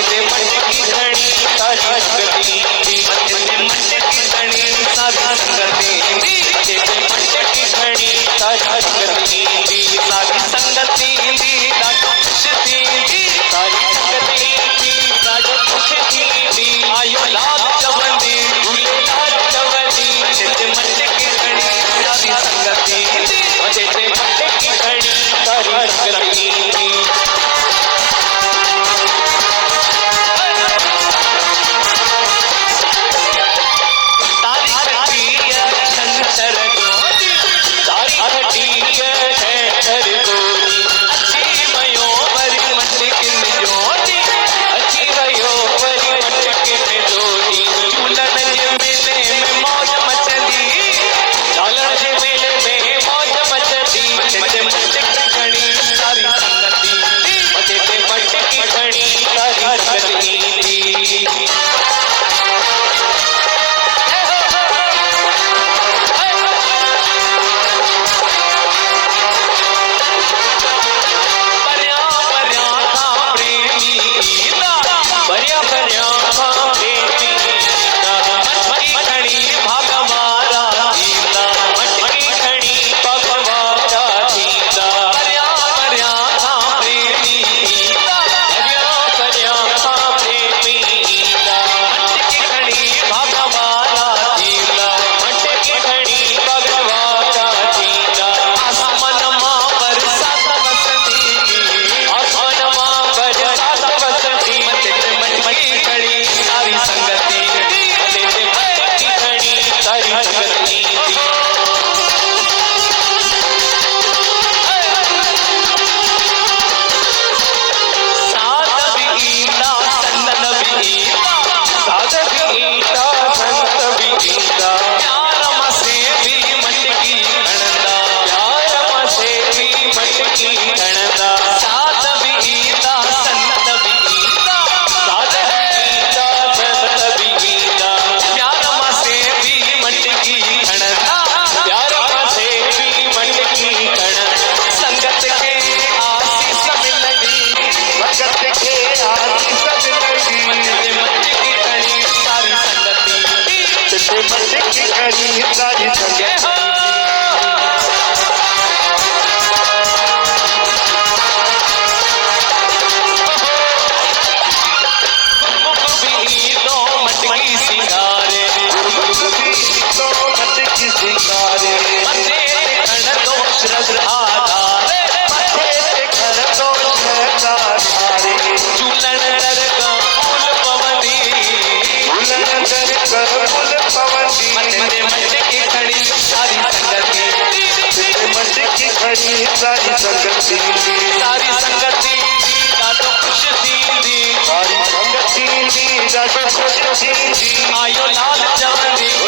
मथे मटकी घड़ी सारी संगती मथे मटकी घड़ी सारी संगती मथे मटकी घड़ी सारी संगती सारी संगती राजो खुश थी सारी संगती राजो खुश थी आयो लाल चवंदी झूले लाल चवंदी मथे मटकी घड़ी सारी संगती मथे मटकी घड़ी सारी संगती सारी संगति राजो खुश थी सारी संगति राजो खुश थी आयो लाल चवंदी